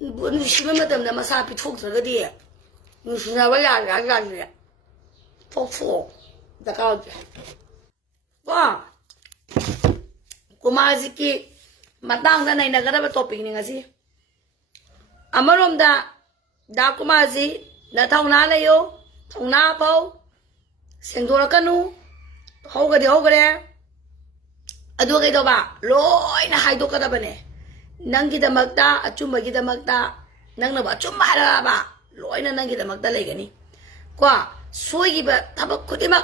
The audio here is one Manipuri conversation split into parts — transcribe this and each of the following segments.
누시면 맞다면 마사 비톡 들어가디 누시나 와야 야야야 톡톡 나가 와 고마지키 matangda nai nagadaba topic ni ngasi amaromda da kumaji na thongna layo thongna pau sengdora kanu hogade adu kai do ba loi na haido kada bane nangi da magta achumba gi da magta nangna ba chumma ra ba loi na nangi da magta legani kwa soi gi ba thabak khutima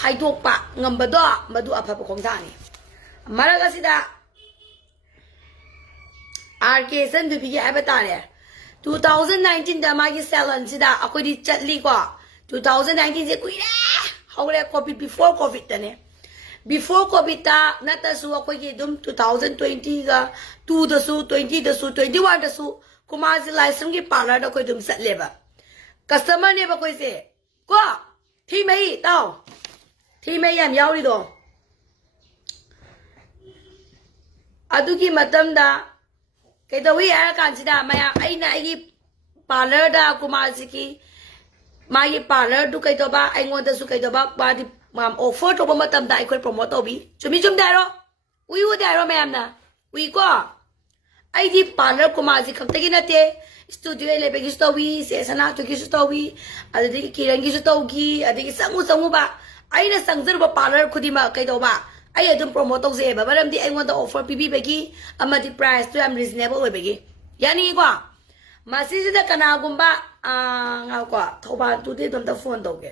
haido pa ngambado madu afa pa khongthani maraga sida RK San Bibi hai bata re 2019 da ma gi salon sida akoi di chatli ko 2019 se kui re hore covid before covid ta ne before covid ta nata su akoi gi dum 2020 ga 2 da su 20 da su 21 da su kuma si license gi parlor da koi dum sat le ba customer ne ba koi se ko thi mai tao thi mai yam yaw ri do adugi matam da kay daw iya kansida maya ay na ay parlor da kumasiki magi parlor du kay daw ba ay ngonda su kay daw ba di mam offer to ba matam da ay koy promote obi chumi daro uy daro mayam na uy ko ay di parlor kumasi khaptagi nate studio le begi stowi se sana to ki stowi adigi kirangi stowi adigi sangu ba ay na sangzar ba parlor khudima kay daw ba I don't promote those ever, but I'm the I want to offer PB Becky, I'm at the price to I'm reasonable with Becky. Yani qua. Masisi the Kanagumba, Alqua, Toba, to date on the phone dog.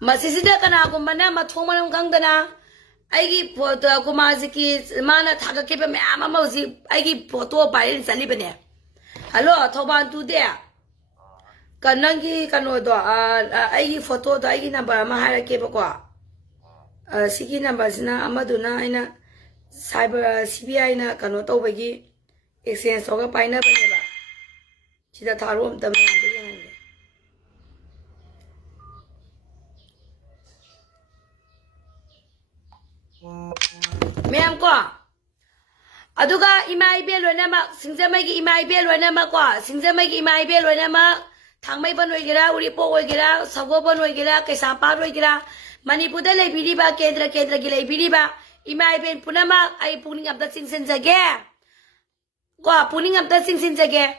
Masisi the Kanagumba, Matoman Gangana, I give for the Kumaziki, Mana Takakipa, Amamosi, I give for two by Salibane. Hello, Toban to there. Kanangi kanodo ai photo do ai number ama harake ba kwa sigi number sina amaduna aina cyber CBI na kano to bagi exchange so ga paina ba ne ba sida tharo am tam ya mem ko aduga imai be lo na ma singzamai gi imai be lo na ma kwa singzamai gi imai be lo na ma Thangmai ban oigera uripo oigera sago ban oigera kaisapa oigera manipurda leibiriba kendra gi leibiriba imai ben punama ai puning amta singsen jage ko puning amta singsen jage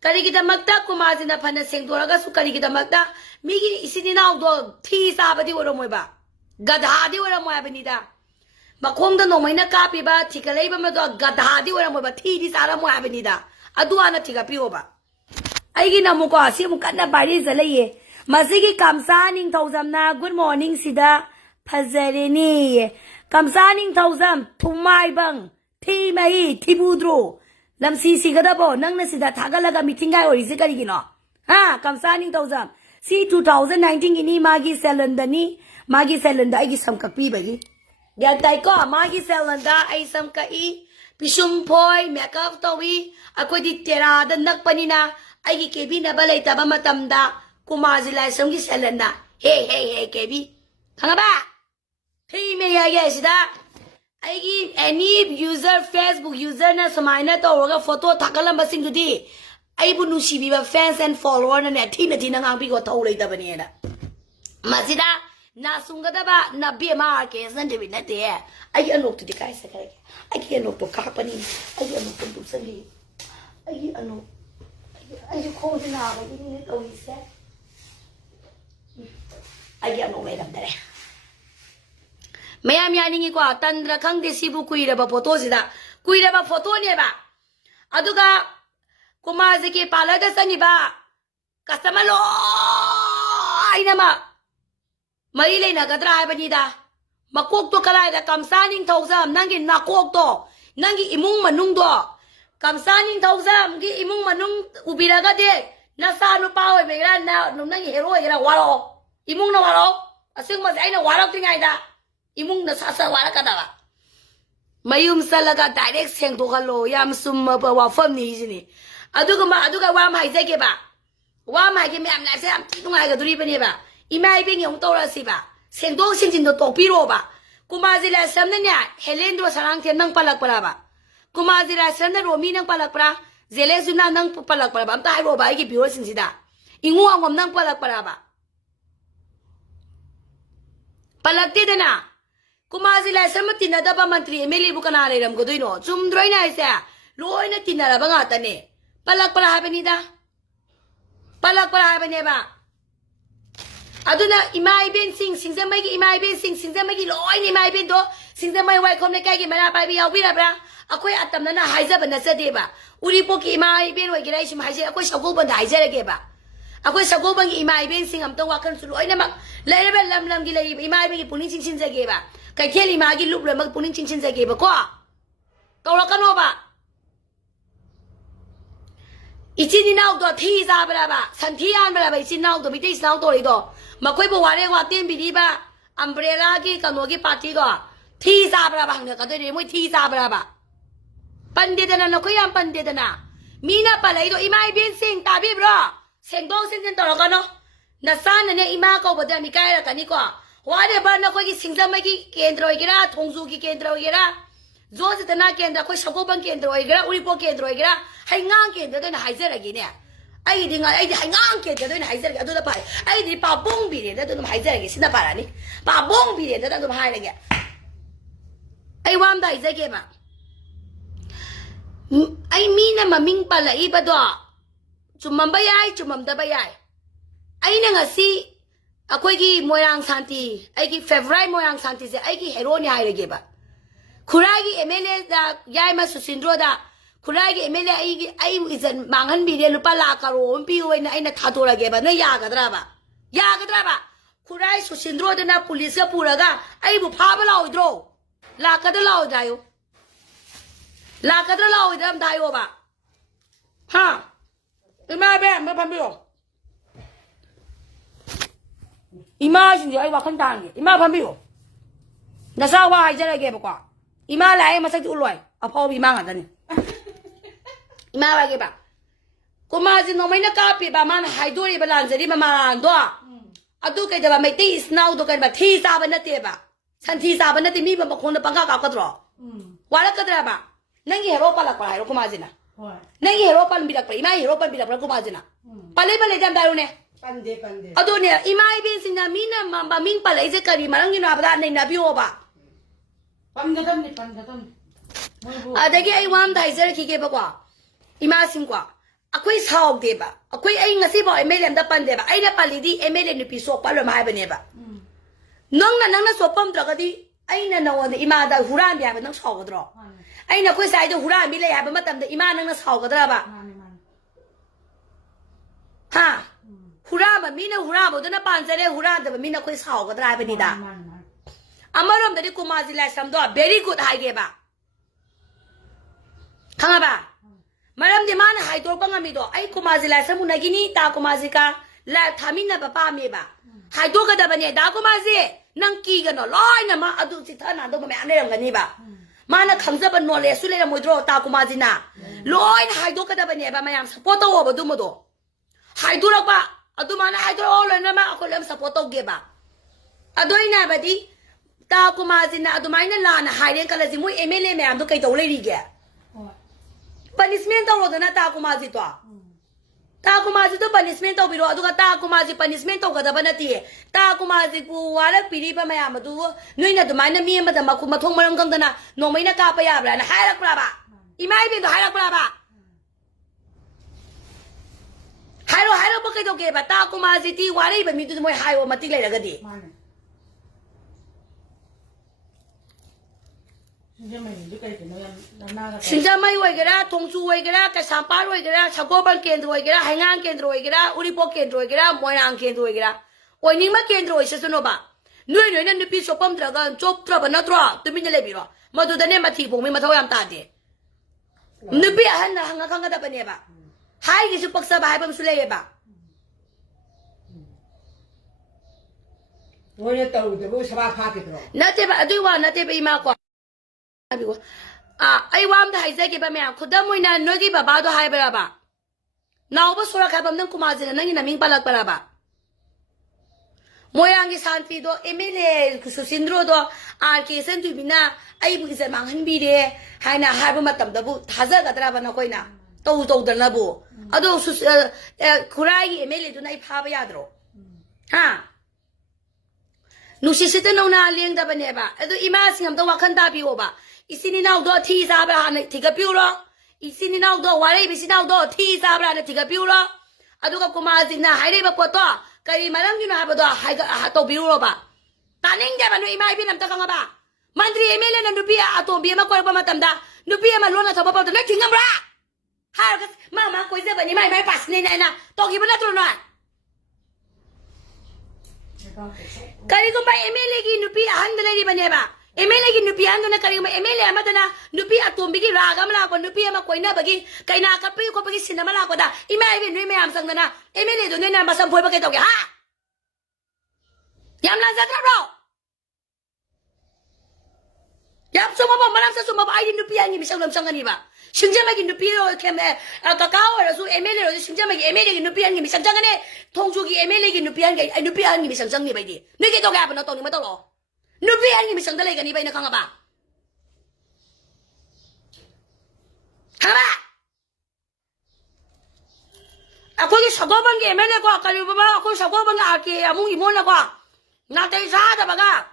kari kita makta kumazina phana sengdoraga su kari kita makta migi isini naw do thi sabadi oromoi ba gadha di oromoi abanida makhongda nomaina kapiba thikalaiba ma do gadha di oromoi ba thi di sara mo abanida aduana thiga pioba Aigi namuko asimu kana bari zalaye masigi kamsaning thauzamna good morning sida phazareni kamsaning thauzam thumai bang thi mai thibudro lamsi sigadabo nangna sida thagalaga meeting ga ori se karigino ha kamsaning thauzam si 2019 ini magi salondani magi salonda aigi samkakpi bagi gantai ko magi salonda ai samkai pisum phoi makeup towi akoi di tera da nakpanina Aigi kebi na balay taba matamda kumazi laisam gi selena hey kebi kanga ba hey me ya sida aigi any user Facebook user na samaina to roga photo thakalam basing dudi aibu nusibi ba fans and follower na ne thina ngang bi go thau lei taba ne da masida na sunga da ba na be ma ke san de bi na te aigi anok tu dikai sa kai aigi anok to ka pani aigi anok to sangi aigi anok I just called it out. I didn't know he said. I get no way up there. Mayam yaning ko tandra kang de sibu kuira ba photo sida. Kuira ba photo ne ba. Aduga kumazi ke palaga sangi ba. Customer lo ay nama. Marilay na kadra ba nida. Makok to kalay da kamsaning tawzam nangin nakok to. Nangi imong manung do. Kamsaning thauzam gi imung manung ubiraga de nasanu pawe begra na nunangi hero gira waro imung na waro asing mas aina waro tingai da imung na sasa wara kada ba mayum salaga direct seng to galo yam summa ba wa fam ni jini aduga wa mai zage ba wa mai gi me am la se am tungai ga duri bane ba imai bing yong to ra si ba เสียงโตสิงจินโตตกพี่โรบะกูมาจิลาเซมเนี่ยเฮเลนโดสลังเทียนนังปลักปลาบะกูมาจิลาเซมเนี่ยโรมีนังปลักปลาเจเลซุนานังปลักปลาบะอันตายโรบะไอ้กี่พี่โรสิงจิดาอิงูอังวมนังปลักปลาบะปลักตีเดนะกูมาจิลาเซมตินาดับมันตรีเมลีบุกนาเรรัมกูดูโน่จุ่มดรอยน่าเสียลอยน่ะตินาระบังอาตันเน่ปลักปลาให้เป็นนี่ดาปลักปลาให้เป็นเนี่ยบะaduna imai ben sing se mai ki imai ben sing se mai ki loi ni mai ben do sing se mai wai khom ne kai ki mara pai bi yaw pi la bra akhoi atam na na hai za ban na sa de ba uri po ki imai ben wai ki rai shim hai je akhoi shau go ban da hai je ke ba akhoi shau go ban ki imai ben sing am to wa kan su loi na ma lai ra ba lam ki lai imai ben ki puning ching ching za ke ba kai kheli ma ki lup le ma puning ching ching za ke ba ko to la kan no ba ichi ni nau do thi za bra ba san thi an bra ba ichi nau do mi te nau do ri doมาคุยบอกว่าเรื่องว่าเต้นปีนี้บ้าอัมเบรล่ากี่กับหนูกี่ปาร์ตี้ก็ที่ซาบราบังเนี่ยก็ตัวเดียวไม่ที่ซาบราบะปันเดตนะเราคุยยังปันเดตนะมีน่าปะเลยตัวอีมาอีเป็นสิ่งตาบีบรอเสียงโตเสียงต่อแล้วกันเนาะนัสานเนี่ยอีมาก็บอกว่ามีใครละกันนี่ก็ว่าเดี๋ยวบ้านเราคุยกี่สิ่งสมัยกี่เกณฑ์ตรอยกี่ละทงซูกี่เกณฑ์ตรอยกี่ละโจสิตนาเกณฑ์ตรคุยชาวบ้านเกณฑ์ตรอยกี่ละอุริโปเกณฑ์ตรอยกี่ละให้งานเกณฑ์ตรอยเนี่ยหายใจอะไรกี่เนี่ยไอ้ดิงไอ้ดิให้งานเกณฑ์ตรอยเนี่ยหายใจอะไรตัวละไปไอ้ดิป้าบงบีเนี่ยตัวนั้นหายใจอะไรกี่สินะป้าละนี่ป้าบงบีเนี่ยตัวนั้นหายอะไรกี่ไอ้วามได้ใจกี่บ้าไอ้มีน่ะมามิงปะละอีปะตัวจุ่มมันไปยัยจุ่มมันตะไปยัยไอ้เนี่ยงสิอะคุยกี่มวยรังสันติไอ้กี่เฟเวอร์มวยรังสันติเสไอ้กี่ฮีโร่เนี่ยอะไรกี่บ้าคุรายกี่เอเมเลดายายมาสุสินโรดาคุรายกี่เอเมเลไอ้อิจันบางฮันบีเดลุปะลาคาร์โอมพิวเวนไอ้เนี่ยทัดตัวละกี่บ้าเนี่ยยากระดาบะยากระดาบะคุรายสุสินโรดานะ police ก็พูดแล้วก็ไอ้บุพาไปเล่าอีกโดลากระดาเล่าได้อยู่ลากระดาเล่าอีกทำได้อยู่บ้าฮะอีมาเบ้ไม่พันบิโออีมาจริงๆไอ้ว่าขันตังค์อีมาพันบิโอน่าสาวว่าไอ้เจ้าอะไรเก็บกว่าอีมาอะไรมาสักตัวรวยเอาพ่ออีมากันตอนนี้อีมาอะไรเก็บบ้ากูมาจริงๆไม่นักการปีบ้ามันหายตัวรีบลันจะรีบมาลันตัวอะดูกันจะว่าไม่ตีสนาวดูกันแบบที่ซาบันนั่นเตี้ยบ้าฉันที่ซาบันนั่นที่มีบางคนปังกากระดรอว่าแล้วกระดรบ้านั่งยี่เฮโร่ปลักปลายรู้กูมาจริงนะนั่งยี่เฮโร่ปันบิดกปลายอีมาเฮโร่ปันบิดกปลายกูมาจริงนะปลายปลายจำได้รู้เนี่ยอะดูเนี่ยอีมาอีเป็นสิ่งนั้นมีน่ะมามิงปลายจะกระดิ่งมานั่งกินอะไรบ้างในนับยูบ้าปันกระตุ้นนี่ปันกระตุ้นแต่แกไอ้วามไทยเจอขี้เก็บกว่าอีมาสิงกว่าอะคุยสาวเก็บอะอะคุยไอ้เงี้ยสิบอกเอเมเลมดับปันเดบะไอ้เนี่ยปันลีดีเอเมเลมนี่พิโซปัลมาให้เป็นเนี่ยบะน้องน่ะสอบปั๊มตระก็ดีไอ้เนี่ยน้องเนี่ยอีมาได้หูร่านเบียเป็นน้องสาวก็ตรอไอ้เนี่ยคุยสายจะหูร่านมีเลยอะเป็นมาตั้มแต่อีมานั่งน่ะสาวก็ตระบะฮะหูร่านมันมีน่ะหูร่านบอกตัวน่ะปันเจอหูร่านแต่มันมีน่ะคุยสาวก็ตระเป็นนี่ดาอามารมณ์แต่ที่กูมาจิลาสัมดอ very good หายเก็บอะข้างบ้ามาเริ่มที่มันหายตัวปังอามีตัวไอ้กูมาจิลาสัมมุนกินีตากูมาจิกาแล้วทามินน่ะป้ามีบ้าหายตัวก็ได้ปะเนี่ยดากูมาจินั่งกี่กันเนาะลอยน่ะมาอดุสิท่านั่นตัวมันไม่อันเรื่องกันนี่บ้ามาน่ะขังจะเป็นนวลเลยสุดเลยนะมวยตัวตากูมาจิน่ะลอยหายตัวก็ได้ปะเนี่ยบ้ามายังสปอร์ตตัวบ่ดูมั้งตัวหายตัวหรอกบ้าอดุมาน่ะหายตัวเลยนะมาเอาคนเริ่มสปอร์ตตัวเก็บบ้าอดุนี่นะบัดนี้ตากูมาจิน่ะอดุมาเนี่ยลาน่ะหายเรื่องกันเลยสิมุ้ยเอเมเลแม่อันตัวใครตัวเลยดีแกpunishment ต้องรอตัวน่ะตากูมาจิตัวตากูมาจิตัว punishment ต้องไปรอตัวตากูมาจิ punishment ต้องกันแต่ปนตีตากูมาจิกูว่าแล้วปีนี้ไปไม่ยามาดูนู่นน่ะตัวมันน่ะมีมาแต่มาคุมาท่องมาลงกันแต่น่ะน้องไม่น่ะกล้าไปยาบเลยนะหายรักปลาบ้าอีไม่เป็นตัวหายรักปลาบ้าหายเราปกติตัวเก็บตากูมาจิที่ว่าเลยแบบมีตัวมวยหายว่ามาติเลยละกันดิสินจะไม่ไหวกันละทงซูไหวกันละกระสังปาไหวกันละชาวบ้านเกณฑ์ไหวกันละหางานเกณฑ์ไหวกันละอุริโปเกณฑ์ไหวกันละมวยนางเกณฑ์ไหวกันละวันนี้มาเกณฑ์ไหวเสียสนุกบ้าหน่วยนั่นพี่สอบปั๊มตระกันจบตระบันนัดระตัวมีเงินเลยบีรอมาดูแต่เนี่ยมาที่ผมไม่มาเท่าไหร่ตาเดียนึกพี่หันนะหังข้างกันแต่ปนเนี่ยบ้าหายกิจปักษาบ้าให้ผมสุเลยบ้าวันนี้ตัวเดี๋ยวสบายพาไปตรอนั่นเจ็บอะด้วยว่านั่นเจ็บอีมากกว่าไอ้วามได้ใจกี่แบบเนี้ยคุณดำมวยนั่นน้อยกี่แบบบ้าตัวหายไปแล้วบ้าน้าอุปสรรคแบบนั้นกูมาเจอนั่งยินมิงปลักไปแล้วบ้า 모양이 산티도 에밀레 그 수신드로도 아르케 센투비나 아이부기세 망한비레 하이나 하부 맞담다부 다자가더라바나 거이나 또우도우들나부 아도 수 구라이 에밀레도 나이 파바야드로 하 누시시드 노나 리행다바네바 아도 이마싱함도 와칸다비오바 이시니나우도 티자바 하네 티가비오로 이시니나우도 와레비시나우도 티자바 하네 티가비오로 아도가 고마지나 하이레바포토 kay malang yun na habado hato biro ba taning dia manu imay binam ta nga ba mandri emele na nubia ato biya makoy pa matamda nubia malona sa babaw na tingam ra har mama ko isa ba ni may pas ni na to giba na truno kari ko ba emele gi nubia handle di ba niya ba emele gi nubia ando na kari mo emele amata na nubia ato bigi raga mala ko nubia makoy na bagi kay nakapi ko bagi sinamala ko da imay bin may amsang na emele do na masampoy ba kay ha Yamlan sakra bro. Yap sumaba malam sa sumaba ay nupian ni bisang lamsang ni ba. Sinjama gi nupio keme kakao rasu emele ro sinjama gi emele gi nupian ni bisang jang ne tongju gi emele gi nupian gi ay nupian ni bisang jang ni ba di. Ni gi to ga ba no to ni ma to lo. Nupian ni bisang dalay ga ni ba na kanga ba. Haba. Ako gi sagoban gi emele ko kali ba ako sagoban ga aki among imon ko. Natay sada baga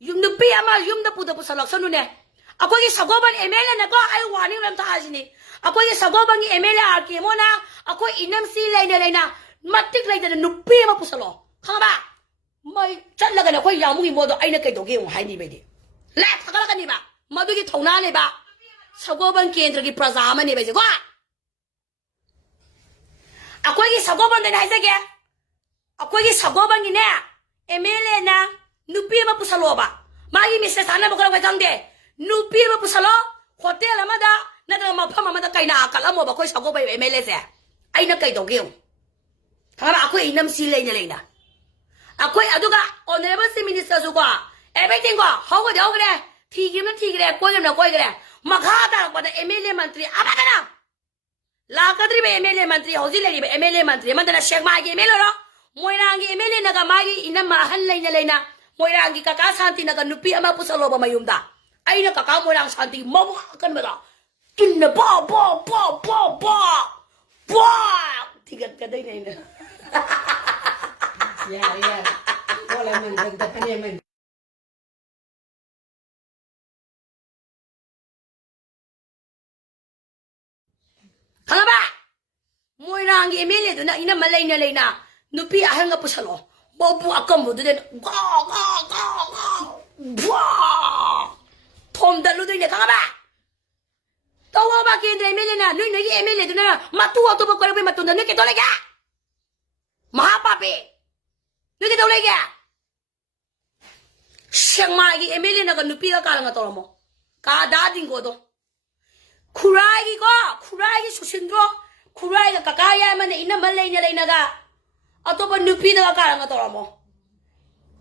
yung nupi ama yung napuda po sa laksan nun ako yung sagoban emela na ko ay warning lang taas ni ako yung sagoban yung emela aki mo na ako inam silay na matiklay na nupi ama po sa lo kanga ba may chan laga na ko yung imodo ay nagkaidogi yung hay ni ba di lahat kakala ka ni ba madugi tawna ni ba sagoban kendra ki prazama ni ba di ko ako yung sagoban na naisage ako yung sagoban yun emele na nupi ma pusalo ba magi misa sana mo kala kang de nupi ma pusalo hotel amada na da mapama amada kay na akala mo ba ko sa go ba emele se ay na kay dogyo tama ako inam silay na lena ako aduga honorable minister su ko everything ko hawo de ogre tigim na tigre ko na ko gre makata ko da emele mantri abaga na la kadri be emele mantri hozi le be emele mantri man da shek magi emele ro Moirangi emele naga magi ina mahalay na lay na moirangi kakasanti naga nupi ama po sa loba mayumda ay nakakamoirang santi mabukakan mo da kinna ba tigat ka day na ina yeah wala man ganda pa niya man kanga ba moirangi emele do na ina malay na lay na nupi ahal nga po sa lo babu akam mo din tom dalu din kanga ba tawa ba kendra emele na nuy emele do na matuwa to ba ko ba matunda ni kito lega mahapapi ni kito lega siyang magi emele na nupi ka kala nga tolo mo ka dading ko do kurai susindro kurai ka kakaya man ina malay na lay naga atau nupi na kala nga tolo mo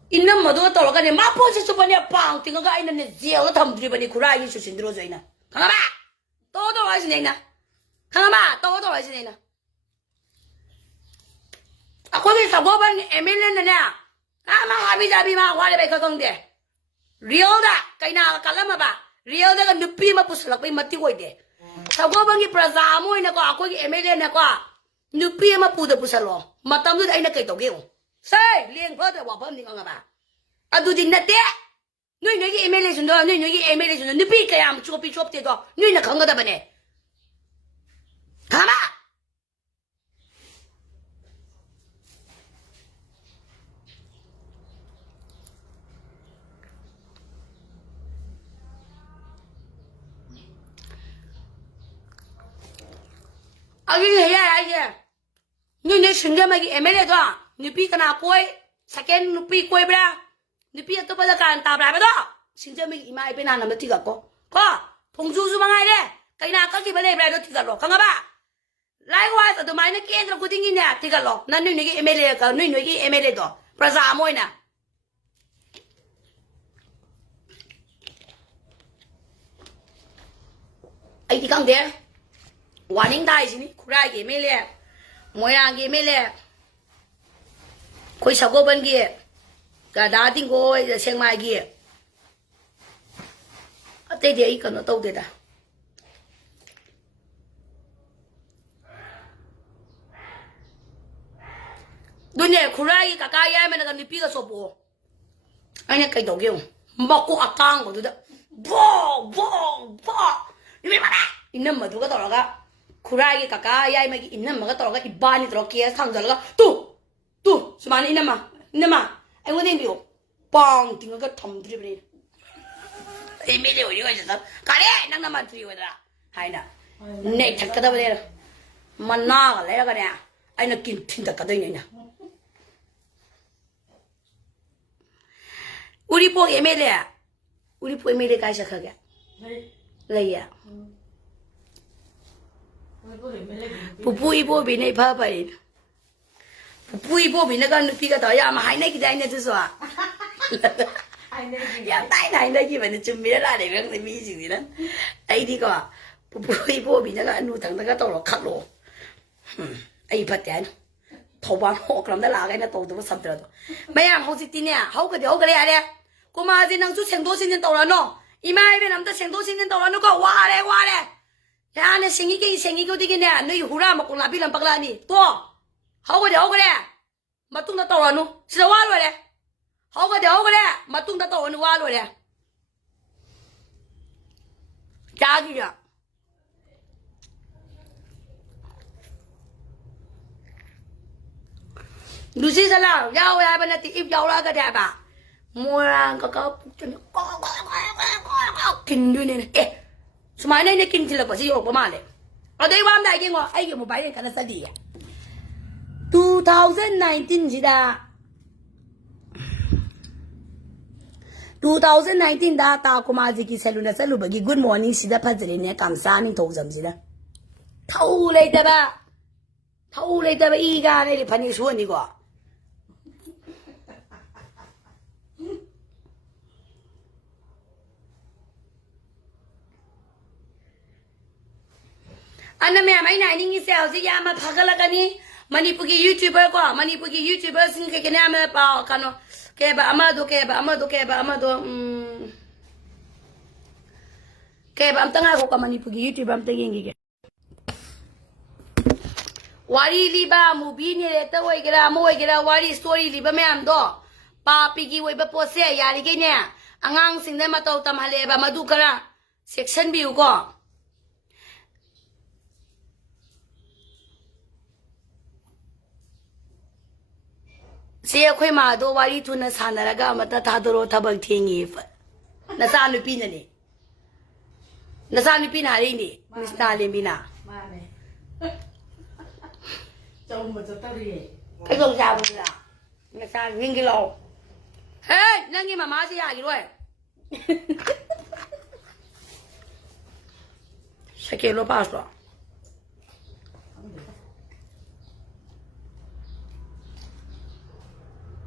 inam madu tolo ka ni mapo si supanya pang tinga ka ina ni zio ka tamdri ba ni kurai susindro zo ina kanga ba todo wa sin ina kanga ba todo wa sin ina ako ni sagoban emele na na ama habi jabi ma wale ba ka kang de real da kay na kalama ba real da ka nupi mapusalak pa mati ko de sagoban gi prazamo ina ko ako gi emele na ko nupi ma puda pusalo matam du ay nakaytogyo say liang photo wa pam ni nga ba adu din na te nuy nuy emele sundo nupi kaya am chopi chop te do nuy na kanga da bane kama agi heya nuy sinjama gi emele do nupi kana koi second nupi koi bra nupi ato pala kanta bra ba do sinjama gi imai pe na nam ti ga ko thongju su mangai le kai na ka ki bale bra do ti ga lo kanga ba likewise ado mai na kendra kuding ni na ti ga lo na nuy gi emele ka nuy gi emele do praza moi na ai ti kang de warning dai sini kurai gi emele moyang gi emele koi sagoban gi gada dingo seng mai gi ate de I kono to de da dunya kurai ka ka ya me na ni pi ga so bo anya kai do ge ba ko akang go da bo bo bo ni ma da inna ma du ga to ga kurai ka ka ya me gi inna ma ga to ga ibani to ke sang ga tu sumani inna ma ai wo den bi bang ting ga thom dri bi ai me le wo yo ga ka le nang na ma tri wa da hai na ne thak ka da ba le ma na ga le ga ne ai na kin thin da ka da ni na 우리 보 에메레야. 우리 보 에메레 가셔 가게. 레야. 부부이 보비 네 바바이. 부부이 보비 내가 누피가 더야 마 하이네 기다이네 주소. 야 나이 나이 기면 준비를 안 해. 왜 미지기는. 아이디가 부부이 보비 내가 누당다가 떨어 칼로. 아이 받대. 토반 호 그럼 나 라가이나 또도 삼더라도. 매양 호지띠냐. 하우가 되어 그래야 돼. 고마지 낭수 생도신년 떠라노 이마이베 남자 생도신년 떠라노가 와래 야네 생이고 되겠네 너희 후라 먹고 나비란 박라니 또 하고 그래 맞뚱다 떠라노 진짜 와래 하고 그래 맞뚱다 떠라노 와래 자기야 루시살라 야오야 바나티 입 야오라가 대봐 Morang kakak punya kin dunia ni semana ni kin cilak pasti orang pemale. Ada yang mana lagi ngah? Ayo mobile kan sedih. 2019 jida. 2019 dah tak aku masih kisah selalu bagi good morning sida pazari ni kamsa min tahu jam sida. Tahu leh dah iga ni panik suan ni gua. Anda me amai na ini sel si ya ma phagala kani Manipuri YouTuber ko Manipuri YouTuber sing ke kena me pa kano ke ba amado ke ba am tanga ko ka Manipuri YouTuber am tengi ke wari liba movie ni ta wai gira wari story liba me am do pa pigi wai ba pose ya ri ke ne angang sing ne ma to tam hale ba madu kara section view ko Se akwai ma do wari tu na sanaraga mata ta doro tabak thingi na sanu pina ne na sanu pina ri ne Miss Nalin bina ma ne chồng mà cho tao đi cái con sao bây giờ na san nguyên cái lô hey nang ni mama si ya gi rồi Sakit lo pas lo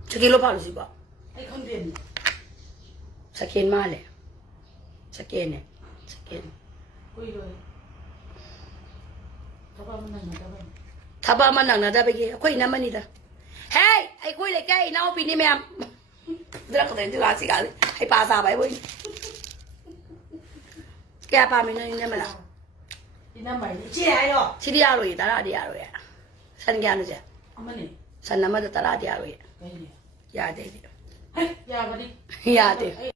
Sakit lo pas sih ba ai không tiền Sakit male Sakit ne Sakit quy rồi tao bao nhiêu năm tao Thaba man nang nada bagi aku ina manida hey ai koi le kai na opi ni mem dra ko den tu asi ga ai pa sa bai boi kaya pa mi ni mala ina mày chi ai rồi chi dia lo ta la dia lo ya san kya no je amma ne san na ma ta la dia lo ya cái gì ya de hey ya vào đi ya de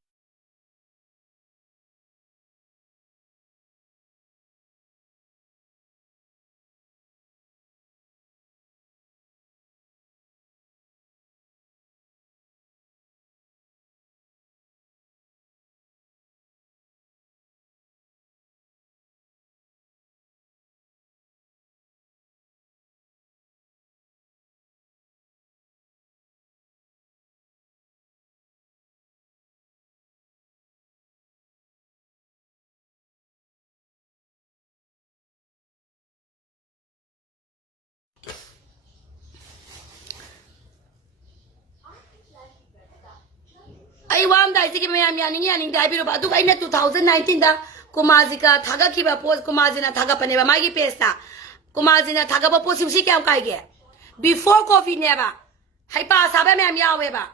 ai wam dai sigi me am yani dai biro ba du kai na 2019 da kumazi ka thaga ki ba post kumazi na thaga pane ba magi pesta kumazi na thaga ba post si kyam kai ge before coffee ne ba hai pa sa ba me am ya we ba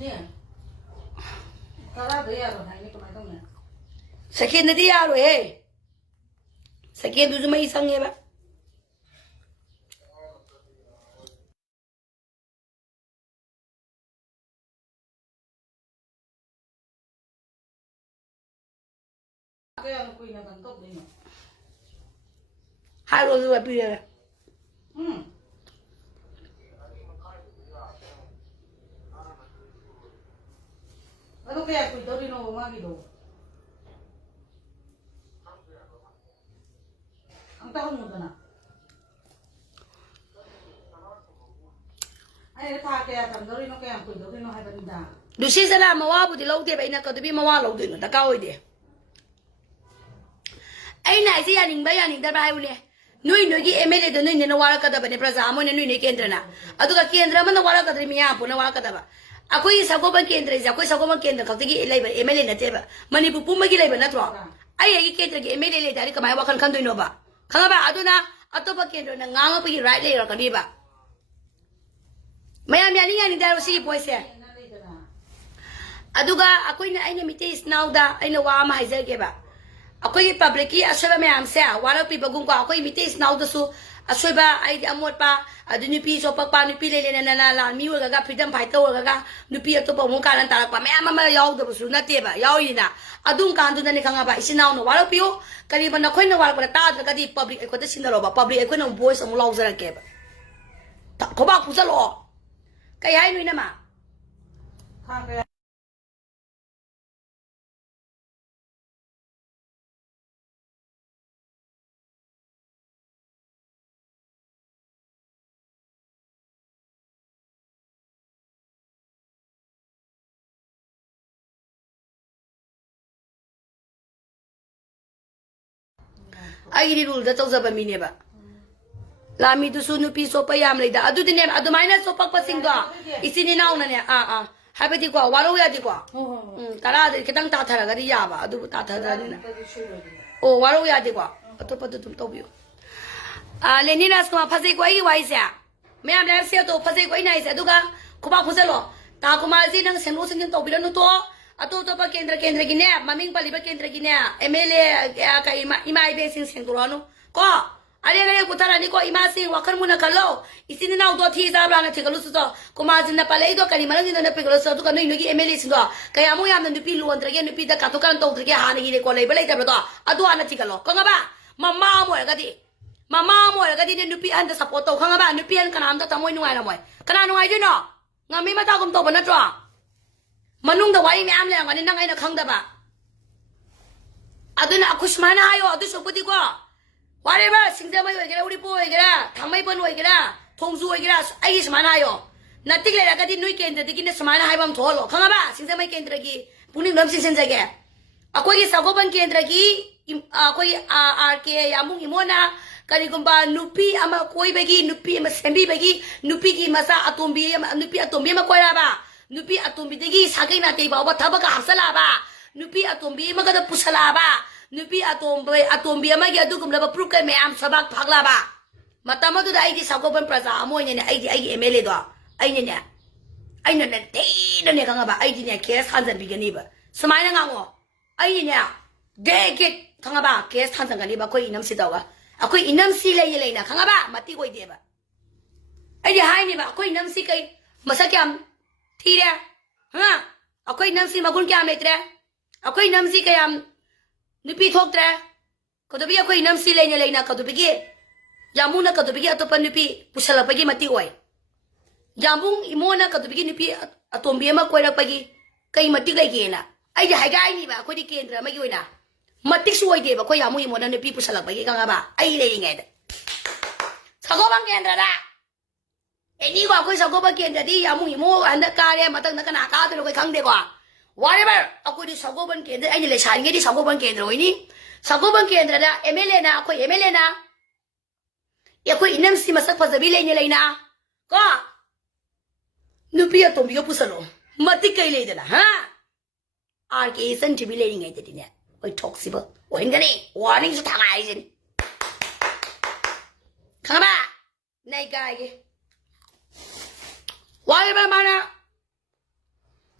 เนี่ยตาได้ยาตัวไหนนี่ก็ไม่ต้องเนี่ย Second the yaro, hey. Second to my son ever. ก็ยังคุยในกันตบเลยเนาะ How was the beer? แล้วก็แค่คุยตัวนี้เนาะมากี่ตัวอังตาหุ่นตัวน่ะไอ้ท่าแกทำตัวนี้เนาะแกคุยตัวนี้เนาะให้เป็นด่า Do she said I'm a wabu, the low tip, and I got to be my wallow dinner, the cow idea. Ain't I see any bayaning that I will. No, you emitted the noon in the Waraka, but the Prazamon and Nuni Kendra. I took a Kendra and the Waraka, the Miapo, no Wakataba. A quiz a Goban Kendra is a quiz a Goban Kendra, Kotiki labor, Emily in the table. Money Pumaki labor, not wrong. I get immediately that I walk and come to Nova. Kalaba Aduna, Atopa Kendra, and Namapi right later, Kaniba. May I be any there see boys here? Aduga, ako'y na ay namitis now da ay nawa mahayzel keba. Ako'y publiki asweba may amsea. Wala pibagong ko ako'y mitis now da su asweba ay di amot pa adu nupi so pagpa nupi lele na nanalan miwa gaga freedom fighter gaga nupi ato pa mong kanan tarak pa may ama yaw da busu na tiba yaw ina adung kanto na ni kanga ba isinaw no wala piyo kaliban ako'y na wala ko na taad ka di public ako da sinaro public ako ng voice ang law sa keba. Ko ba pusa lo kaya ino ina ma. Ay rule da tawza ba mineba. Lami to sunu piso pa yam lay da. Adu din adu maina so pagpasingga. Isininaw na niya. Habedi ko walo ya di ko. Tara kitang tathara ga di yaba. Adu tathara ni na. Oh walo ya di ko. Ato pa tum tobiyo. Leninas ko phasai ko ai wai sia. Mayam la sia to phasai ko ai nai sia duga ko ba khusalo. Ta ko ma ji nang senlo singin tobilan no to. Ato to pa kendra gine maming paliba kendra gine MLA ka ima ibe sing sing turano ko ale gale kutara ni ko ima sing wakar muna kalo isini na do thi za bla na thikalu so ko ma jin na palai do kali malang na pegalo so to kanu inogi MLA sing do kaya mo yam na nupi luon trage nupi da ka to kan to trage ha ni le ko le balai ta do adu ana thikalo ko nga ba mama mo ga di ni nupi anda support to nga ba nupi an kanam ta tamoy nuai na moy kana nuai di no ngami mata kum to ba na tro Manung da wai me am le ngani nang ai na khang da ba aduna akushmana ayo adu sopudi ko whatever singja mai oigera uri po oigera thamai ban oigera thongju oigera ai smana ayo natik le ga di nui kendra di kine smana hai bam tholo khanga ba singja mai kendra gi puning nam sing senja ge akoi gi sagoban kendra gi akoi RK yamung imona kali gumba nupi ama koi bagi nupi ama sembi bagi nupi gi masa atombi ma koira ba nupi atombi degi sagai na te ba thaba ka hapsala ba nupi atombi ma ga pusala ba nupi atombi ma gi adugum la ba proof kai me am sabak phagla ba matama du da ai gi sagoban praja amoy ne ai MLA do ai ne te ne kanga ba ai ne case hanjan bigani ba smai na ngo ai ne de get kanga ba case hanjan gani ba koi inam si dawa akoi inam si le yele na kanga ba mati koi de ba ai di hai ne ba koi inam si kai masakyam Tira, ha? Ako'y namsi magun kaya metre? Ako'y namsi kaya nupi thoktre? Kadubi ako'y namsi lay na kadubigi. Jamung na kadubigi ato pa nupi pusala pagi mati oy. Jamung imo na kadubigi nupi atombi ma koy pagi kay mati kay gena. Ay hagay ni ba ako'y di kendra magi oy na. Matik suway di ba koy jamung imo na nupi pusala pagi ka nga ba? Ay lay nged. Sago bang kendra da? Ini ko ako'y sago ba kendra di yamu imo anda kare matang na kana ka to ko'y khang de ko whatever ako'y di sago ban kendra ay nile shan ngi di sago ban kendra ini sago ban kendra da MLA na ako'y MLA na ako'y inam si masak pa zabile nile na ko nupi atom biga pusalo mati kay le dala ha RK san tibile ngai de ne oi toxic o ngani warning su thang ai jin khaba nai ga ge Why ba mana?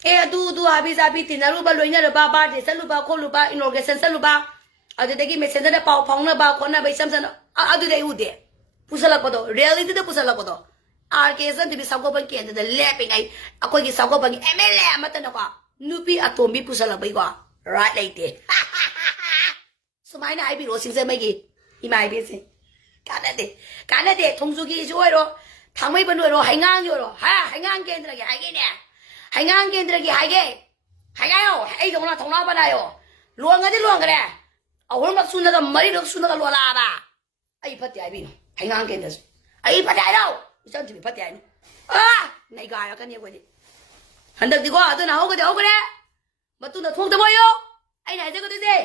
du habi zabi tinaruba loinaraba birthday saluba kholuba inauguration saluba adudagi messenger da pau phaunaba khona bai samsan adudai ude pusalakpado reality da pusalakpado RK san tibi sagoban ke da leping ai akoi gi sagoban MLA amata na ko nupi atombi pusalakbai ko right like sumaina ai bi ro singse mai gi imai bi sin kanade thongsugi joiro thamai ban ro haingang yo ro ha haingang kendra gi haige ne haingang kendra gi haige haigayo ai dongna thongna banayo luangadi luangare ahul mak sunna da mari rok sunna da lola ba ai phati ai bi haingang kendra ai phati ai ro isan tibi phati ai nai ga ya kan ye godi handak di ko aduna hogade matuna thong da boyo ai nai de ko de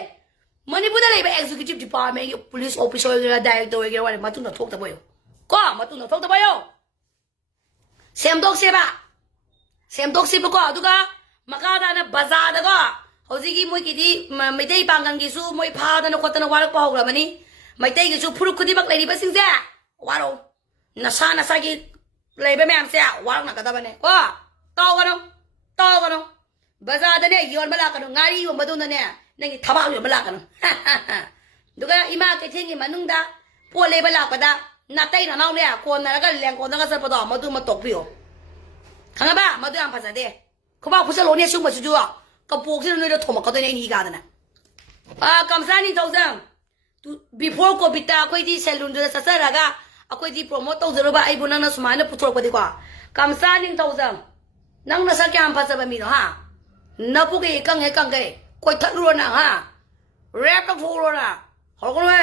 Manipura leba executive department police officer director wage wale matuna thok ta boyo ko matuna thok ta boyo semdok seba ko aduga makada na bazaar da ko hojigi moi kidi meitei pangang gi su moi phada na khotana warak pa hogra mani meitei gi su phuru khudi bak lei ba sing se waro nasa gi leba mem se warak na kada bane ko to bazaar da ne yon bala kanu ngari yo maduna ne nangi tabak yo bala kanu duga ima ke thingi manungda pole bala pada natai na naw ne ko na ga leng ko na ga sa pada madu ma tok pio khanga ba madu am phasa de ko ba phusalo ne sung ma su ju ka pok sin no de thoma ka de ni ga da na kamsani thousand before ko bita koi di salon de sa sa raga akoi di promote to zero ba ai bu na sumana puthor ko di ko kamsani thousand nang na sa kya am phasa ba mi no ha napu ke kang ke koi thak ro na ha rap ka phu ro na ho ko le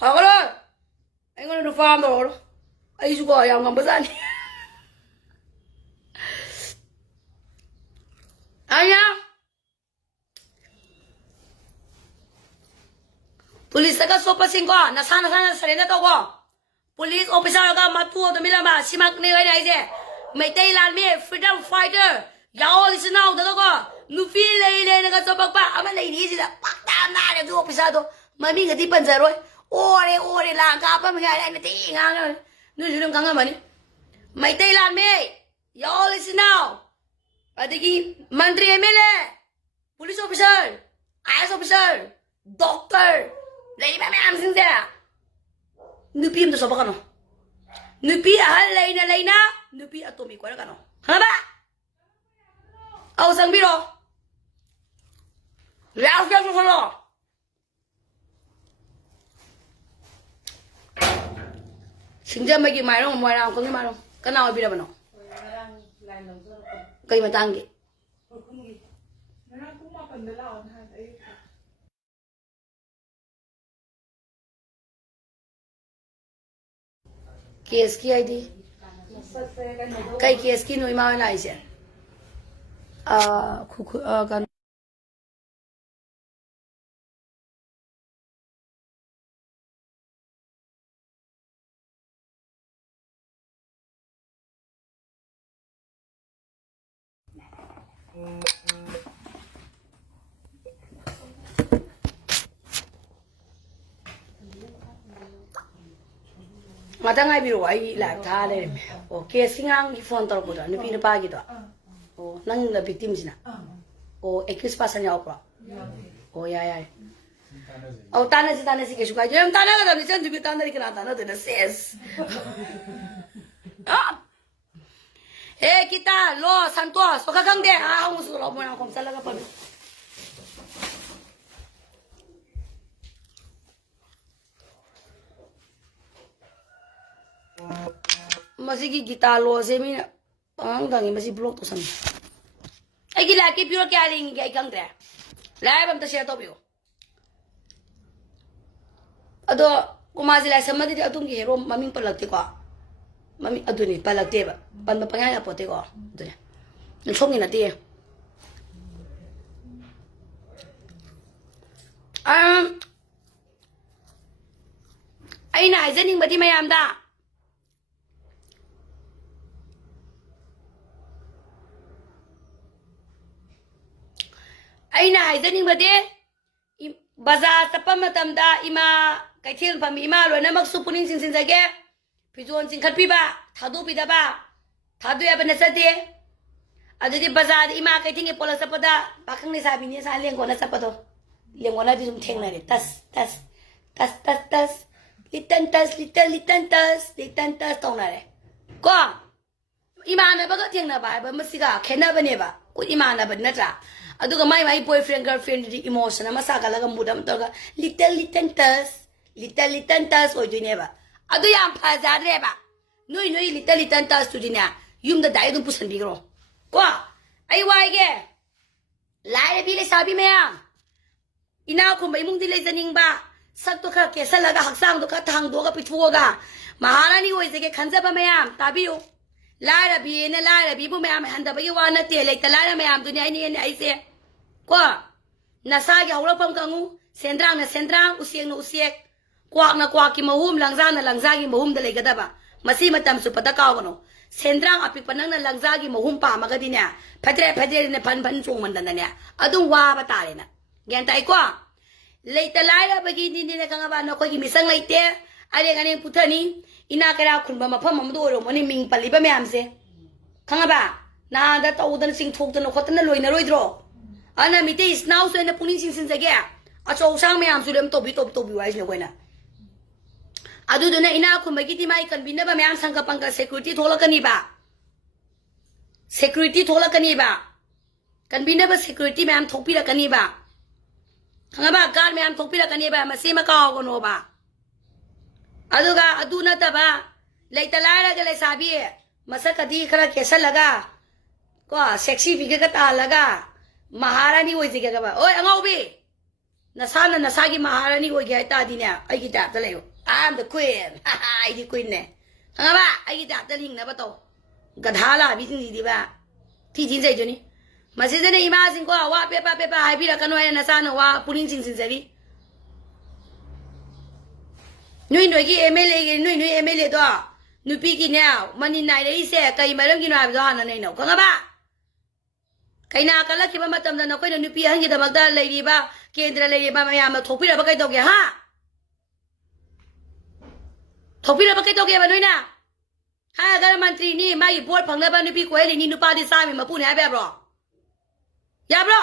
ho ko le ai ngon du farm do ai su ko ya ngam ba sa ni aya police ka so pa sing ko na sana sare na to ko police officer ka matu to milama simak ne ai je maitai lan me freedom fighter yao listen now da ko nu feel le na ka so pa ama le ni ji da pakta na le du officer do mami ga di panza roi ore la ka pa mi ga na ti nga nu ju dum kanga mani maitai lan me yao listen now adigi mantri MLA police officer IS officer doctor le ni ba me am sing da nupi am to soba kano nupi ahal laina nupi atomi ko kano haba aw sang biro laos ga so lo singja magi mairong moirang ko ni marong kana bira bano kai matangi case की आईडी कई केस की नोई मावे लाई से gun matang ai biro ai la tha le o ke singang ki phone tor ko da nupi na pa gi do o nang na victim sina o accused person ya opra o ya o tana si ke shuka jam tana ga da ni chan ji tana ri kana tana de ses kita lo santos o ka kang de ang su lo mo na kong sala ga pa masigi gitalo se mi ang dangi masi block to san ai gila ke pure kya ling ga kang de live am ta share to bio ado kumazi la samadi de atung hero maming palakti ko mami aduni palakte ba pan pangya ya pote ko aduni ni chongi na ti ai na haizening badi mayam da aina haizaning bade bazaar chapa matamda ima kaithel pham ima lona mak su puning sin jage 피존 징칸피바 타도 피다바 타도야 베네사데 아저디 바자드 이마 카이팅에 폴라사파다 바캉네 사비니 살랭고나 사파도 랭고나 좀 탱나레 따스 리탄 따스 동나레 고 이마나바가 탱나바 마시가 캔나바네바 고 이마나바 나자 aduga my boyfriend girlfriend di emotion na masakalaga mudam toga little tas oidune ba adu yam phajare ba noi little tas tudina yum da dai dum pusan bigro ko ai wai ge lai bi le sabi me ina ko mai mung di le janing ba sak to kha kesalaga haksang to kha thang do ga pithuga maharani oi je ge khanjaba me tabiu lai bi bu me handa ba ge wana te le ta lai me dunia ni ai se ko nasagi hawlapam kangu sendrang na sendrang usiek na usiek kwak na kwak ki mahum langza na langza gi mahum da legadaba masi matam su patakaw no sendrang apik panang na langza gi mahum pa magadi na phadre na phan chung man dan na adung wa ba tare na gen tai ko leita lai ba gi ni na kanga ba no ko gi misang leite are gane puthani ina kara khunba mafam am do ro moni ming pali ba me amse kanga ba na da tawdan sing thok da no khotna loina roidro ana mite isnau so na puning sing jage a chou sang me am su lem to bi wise ne koina adu duna ina khu magi ti mai kan bin ba me am sang ka pang ka security tholakani ba kan bin ba security me am thokpi ra kani ba khanga ba gar me am thokpi ra kani ba ma se ma ka ko no ba aduga adu na ta ba leita lai ra ga le sabi masaka di khara kesa laga ko sexy figure ka ta laga Maharani oi je ga ba oi angaubi nasana nasagi maharani oi ga ta dinya ai gi ta leyo I am the queen ai di queen ne anga ba ai gi ta ling na ba to gadhala bi sing di ba thi jin sai joni ma se ne ima sing ko wa pe pa ai bi ra kanu ai nasana wa puning sing bi nui gi MLA to nu pi gi now mani nai le se kai ma ram gi na ba na nei no anga ba kaina kala ki ba matam na koi na nupi hangi da magda lady ba kendra lady ba maya ma thopi ra ba kai to ge ha thopi ra ba kai to ge ba noi na ha gar mantri ni mai board phang na ba nupi ko ele ni nupa di sa mi ma pu ne ba bro ya bro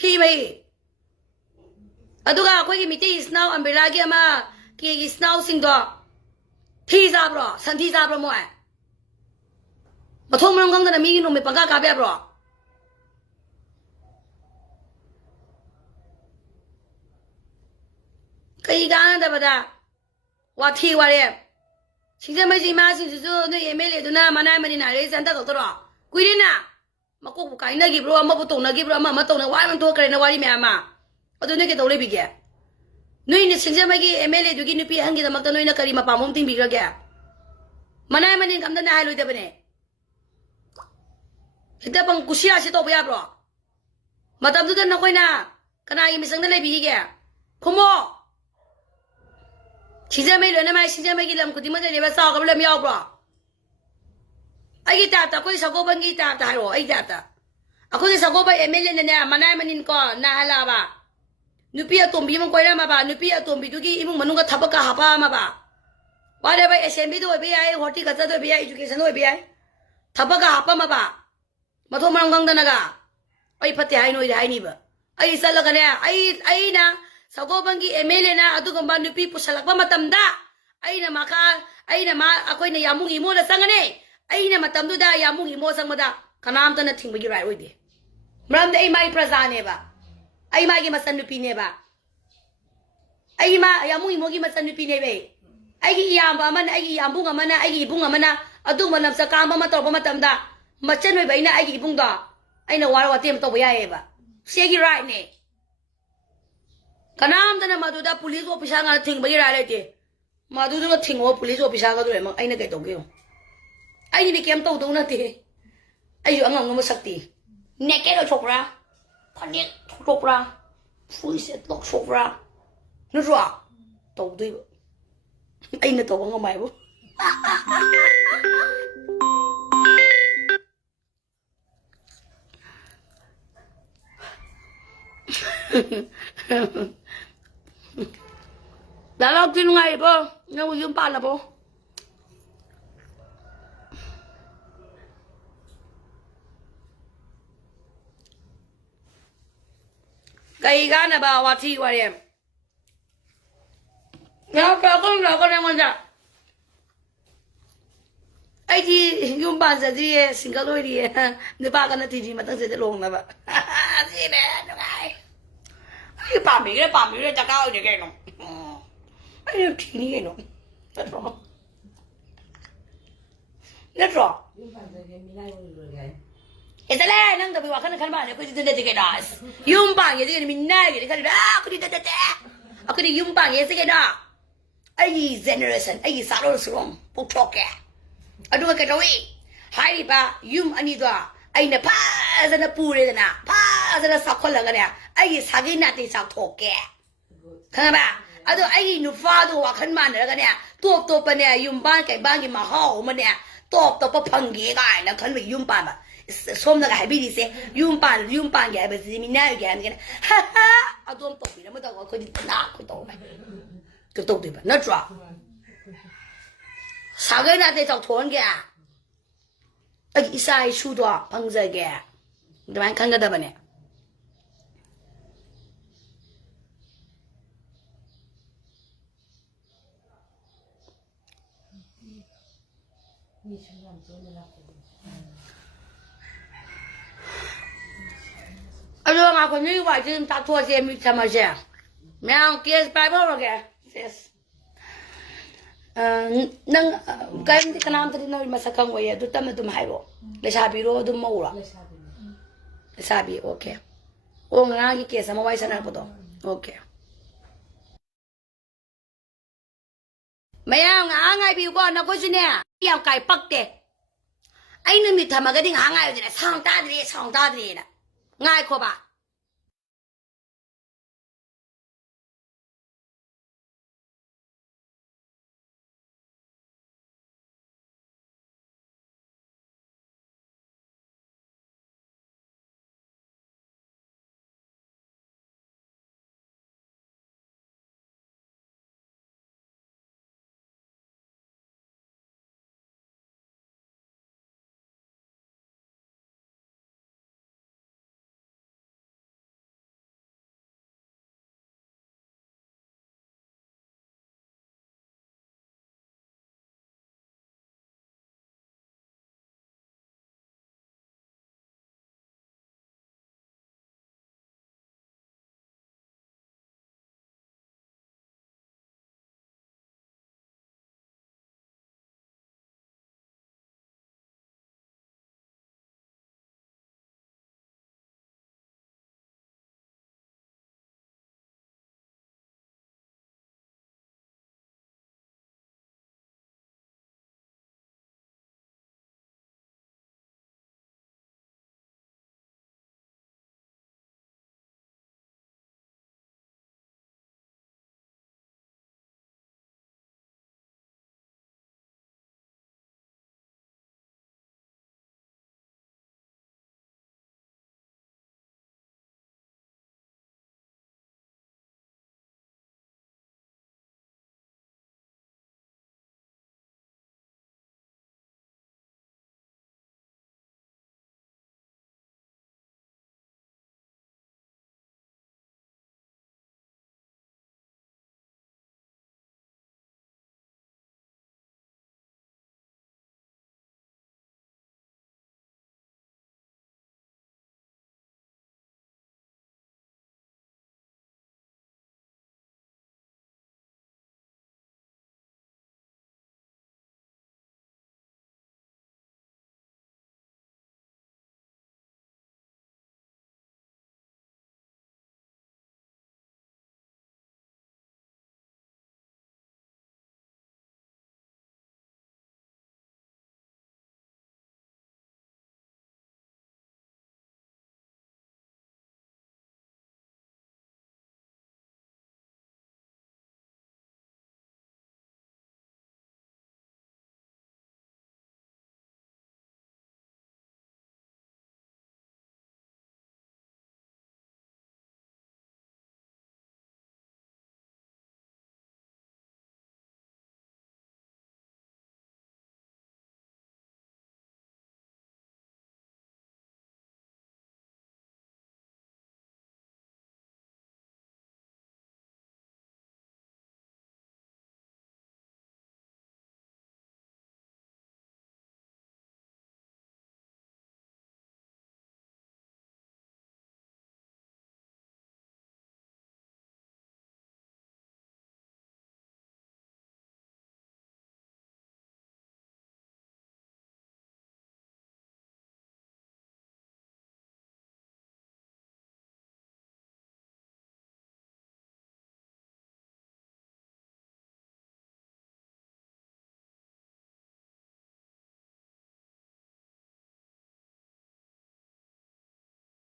phi mai aduga koi ki miti snow umbrella gi ama ki snow sing do phi za bro santhi za bro mo ai ma thong mong gang da mi no me panga ka ba bro kai ga da bada wa thi wa re sinja mai ji ma sin su no MLA do na manai mani na re san da ko to ro kui ri na ma ko bu kai na gi bro ma bu to na gi bro ma to na wa man to kare na wa ri me ma adu ne ke to le bi ge noi ni sinja mai gi MLA du gi nu pi hang gi da mak ta noi na kari ma pa mom ting bi ga ge manai mani kam da na hai loi da bane hita pang kusia si to ba ya bro matam du da na koi na kana gi misang da le bi ge khomo Sinja mai gi lam kuti ma de ba sa ka lam yaw bro ai gi ta koi sa ko ban gi ta ro ai ta ako gi sa ko ba MLA na na manai manin ko na hala ba nupi atom bi mong koi ra ma ba nupi atom bi du gi imung manung ka thapa ka hapa ma ba wa de ba SMB do bi ai hoti ka do bi ai education do bi ai thapa ka hapa ma ba ma tho mang gang da na ga ai phate hai noi dai ni ba ai sa la ka ne ai na Sagobangi MLA na adugamba nupi pusalakba matamda aina ma akoi na yamung imo na sangane aina matamdu da yamung imo sangmada kanam ta na thingbi rai oide mram da ai mai praza ne ba ai mai gi masan nupi ne ba ai ma yamung imo gi masan nupi ne be ai gi yamba man ai gi yambung amana ai gi ibung amana adu manam sa kamba ma torba matamda machan oi baina ai gi ibung da aina warwa tem to ba ya ba segi right ne kanam dana maduda police officer nga thing ba ira lete maduda nga thing o police officer ga do ma aina kai to ge ai ni kem to do na te ai yo angam sakti neke ro chokra khane chokra fui se tok chokra nu ro to do ai na to nga mai bo Dalam tin ngai bo, na uyum pa la bo. Kay gana ba wati warem. Ya ka ko na ko na manja. Ai di yung banza di single di ne ba ka na ti di matang se de long na ba. Di ne no kai. Ai pa mi le ta ka ni ke no. Ai ti ni ke no. Ta tro. Ne tro. Ito lang nang tabi wa kan kan ba ne ko di de ke das. Yung bang ye di mi na ke kan ko di de. Ako di yung bang ye se ke da. Ai generation ai sa lo srom pok tok ke. Aduh ka tawi. Hai ba yum ani da. Ai na pa za na pu re na. Pa za na sa khol la ga ne. Ai sa gi na ti sa thok ke. Kan ba. Ado ai nu fa do wa kan ma ne ga ne. Top top pa ne yum ban kai ban gi ma hao ma ne. Top top pa phang gi ga na kan bi yum ban ba. Som na ga hai bi di se yum ban ge ba zi mi na ge ne. Ha ha. Adom top bi na ma da ko di na ko to ba. Ko to di ba. Na twa. Sagai na te chok thon ge ai isai shu do phang za ge de ban kan ga da ba ne alo ma ko ni wa jin ta tho se mi ta ma se meow kiss bible ge yes nang kan kanam tadi na masakang waya du tam dum haibo le sabi ro dum maura le sabi okay o nga gi ke sama wai sana podo okay maya nga ngai bi ko na ko sine yang kai pak te ai nu mi thama ga ding ha ngai ne sang ta de na ngai ko ba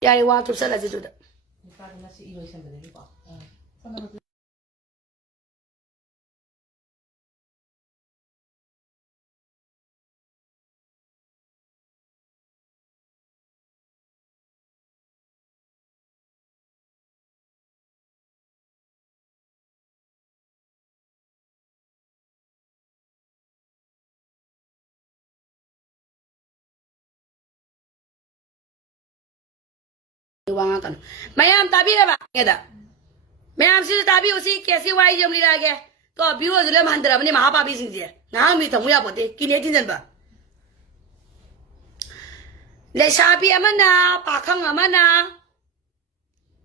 Yari wa tu sala jitu da. 누가나 시 이거 셴데 이거. Wanga kan. Mayam tabi na ba? Ngeda. Mayam si tabi usi kesi wai jom lila ke. To biwa zule mandra bani mahapa bi singje. Na mi thamu ya bote kine tin jan ba. Le shabi amana pakhang amana.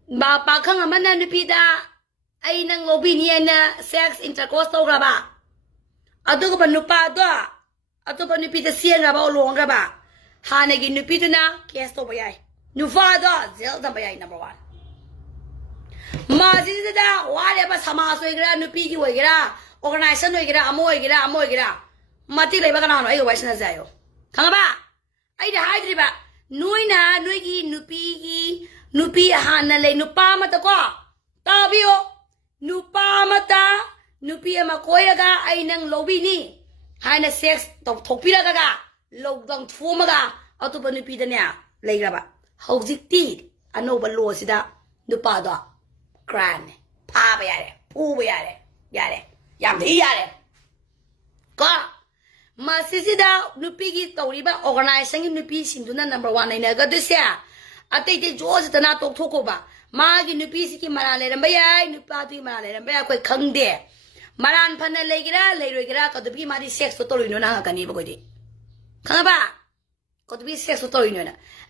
Ba pakhang amana nupida ai nang lobi ni na sex intercourse to ra ba. Adu ko nupa do. Atu pa nupida sian ra ba olong ra ba. Hana gi nupida na kes to ba yai. Nufada zel da bayai number 1. Mazida da whatever samas wegira nupi ki wegira organization wegira amo wegira mati leba kana no ai waisna zayo khanga ba ai da haidri ba nuina nuigi nupi hana le nupa mata ko tabio nupa mata nupi ama koiraga ai nang lobi ni haina sex to thokpira ga logdang thumaga atuba nupi da ne leigra ba Hojikti, anoba losida, nupado, grand, papa yare, poo yare, yamdi yare. Go, Masisida, Nupigi, Toriba, organizing Nupi, Sinduna number 1 in a good this year. I take the George the Nato Tokoba, Magi Nupisiki Marale and Baya, Nupati Marale and Baya, quick come there. Maran Panalegra, Legra, got to be my sex to Torino, Canibodi. Kanaba, got to be sex to Torino.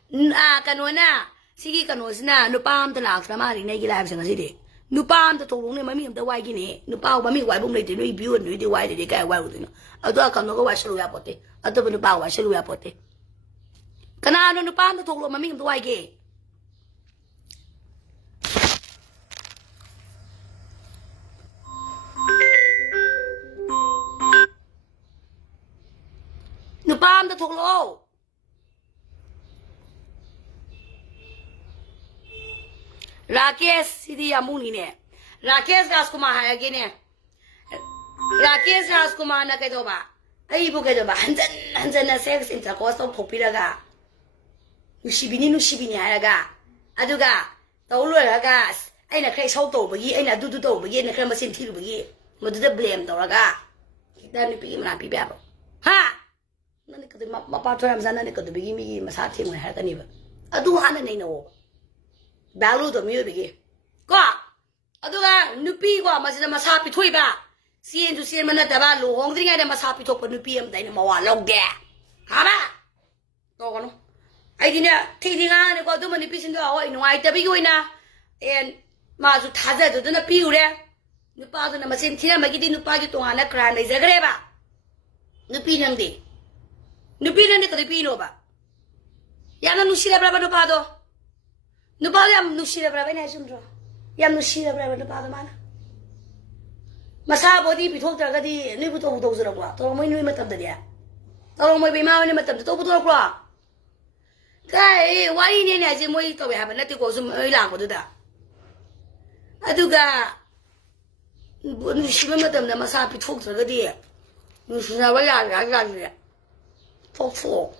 Kanona, Sigi Canosna, Nupam the Lax, Namari, Nagi Labs and City. Nupam the Tolone, Mammy of the Wagini, Nupa, Mammy, Wabum, they review and read the white the guy well. I do come no wash Luapote. I don't know about wash Luapote. Canano Nupam the Tolo, Mammy of the Waggy. Nupam the Tolo. Rakesh Sidi Amuni ne. Rakesh Raskumar hai again ne. Rakesh Raskumar na kay doba. Ay ibu kay doba. Hanjan na sex intercourse of popiraga. Nushibini haraga. Aduga. Taulo raga. Ay na kay show to bagi. Ay na dudu to bagi. Na kay masin tiru bagi. Maduda blame to raga. Kita ni pigi mana pi babo. Ha. Nani kadu mapato ramzan nani kadu bagi mi masati mo haraga ni ba. Adu hana nei no. Balu to me begin. Go! Aduga, Nupi, Masina Masapi Twiba. See to see Manataba, Hongring at a Masapi top of Nupi and Dynamo log there. Hama! Dogono. I didn't taking on about too many pieces in the hour in white Tabiguina and Mazu Taza to the Pure. Nupa and Masin Tina Magidi Nupagi to Anna Cran is a greba. Nupinam de. Nupinan de Tripinova. Yana Nushila Brabadopado. Nupado yam nushira brava na sundro. Yam nushira brava nupado mana. Masa body bithok traga di nui buto buto zura kwa. Toro moi nui matam da dia. Toro moi bima ni matam to buto kwa. Kai wai ni ne ji moi to be ha na ti ko sum ai la ko da. Aduga nushima matam na masa bithok traga di. Nushira wa ya. Fok fok.